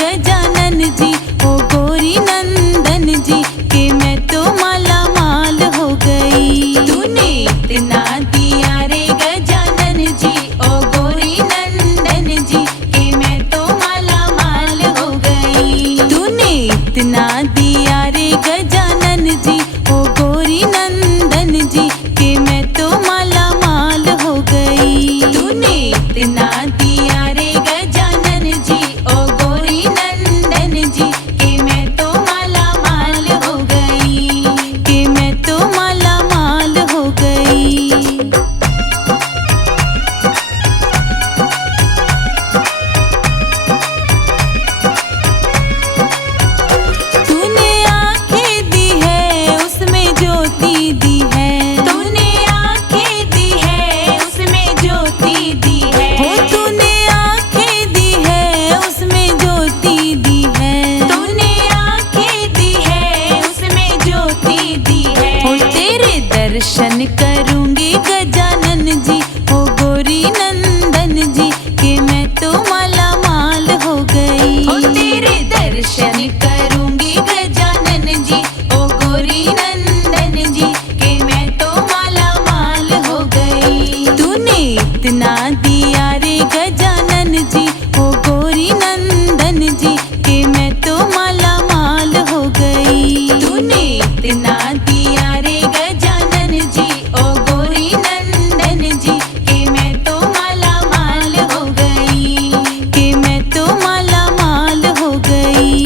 गजानन जी, ओ गौरी नंदन जी, के मैं तो माला माल हो गई। तूने इतना दिया रे गजानन जी, ओ गौरी नंदन जी, के मैं तो माला माल हो गई। तूने इतना दिया रे गजानन जी, ओ गौरी नंदन जी, के मैं तो माला माल हो गई। तूने इतना दिया रे गजानन जी, ओ गौरी नंदन जी, के मैं तो माला माल हो गई, के मैं तो माला माल हो गई। तूने आंखें दी है उसमें ज्योति दी है, तूने आंखें दी है उसमें ज्योति दी है, हो तूने आंखें दी है उसमें ज्योति दी है, तूने आंखें दी है उसमें ज्योति दी है। हो तेरे दर्शन करूंगी गजानन जी, ओ गौरी नंदन जी, के मैं तो माला माल हो गई। हो तेरे दर्शन करूंगी गजानन जी, ओ गौरी नंदन जी, के मैं तो माला माल हो गई। तूने इतना दिया रे गजानन जी, ओ गौरी नंदन जी, के मैं तो माला माल हो गई। तूने इतना दिया रे गजानन जी, ओ गौरी नंदन जी, के मैं तो माला माल हो गई, के मैं तो माला माल हो गई।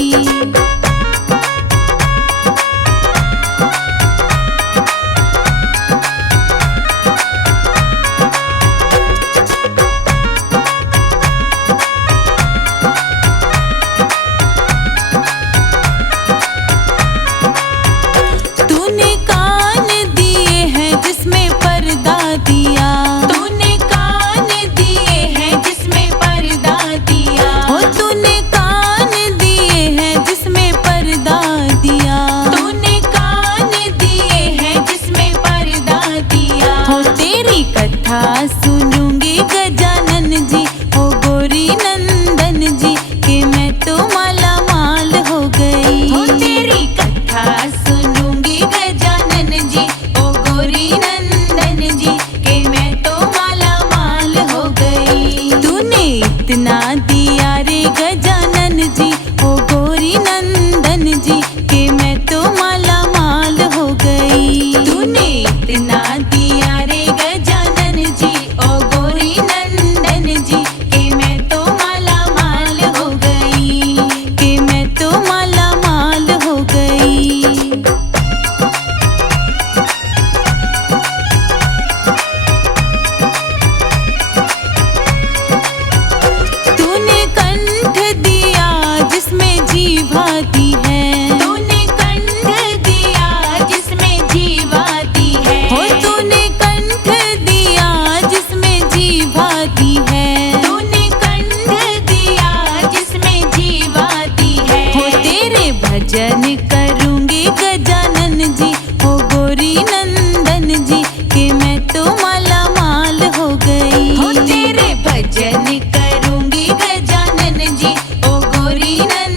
तूने कान दिए हैं जिसमें पर्दा दिया, तूने कान दिए हैं जिसमें पर्दा दिया, हो तूने कान दिए हैं जिसमें पर्दा दिया, तूने कान दिए हैं जिसमें पर्दा दिया। हो तेरी कथा सुनूंगी गजानन जी, ओ गौरी नंदन जी, के मैं तो माला माल हो गई। हो तेरी कथा सुनूंगी गजानन जी, ओ गौरी नंदन जी, के मैं तो माला माल हो गई। तूने इतना दिया रे गजानन जी, ओ गौरी नंदन जी, के मैं तो माला माल हो गई। तूने इतना दिया रे गजानन जी, ओ गौरी नंदन जी, के मैं तो माला माल हो गई, के मैं तो माला माल हो गई। तूने कंठ दिया जिसमें जीवा दी है, तूने कंठ दिया जिसमें जीवा दी है, हो तूने कंठ दिया जिसमें जीवा दी है, तूने कंठ दिया जिसमें जीवा दी है। हो तेरे भजन करूंगी गजानन जी, ओ गौरी नंदन जी, के मैं तो माला माल हो गई। हो तेरे भजन करूंगी गजानन जी, ओ गौरी नंदन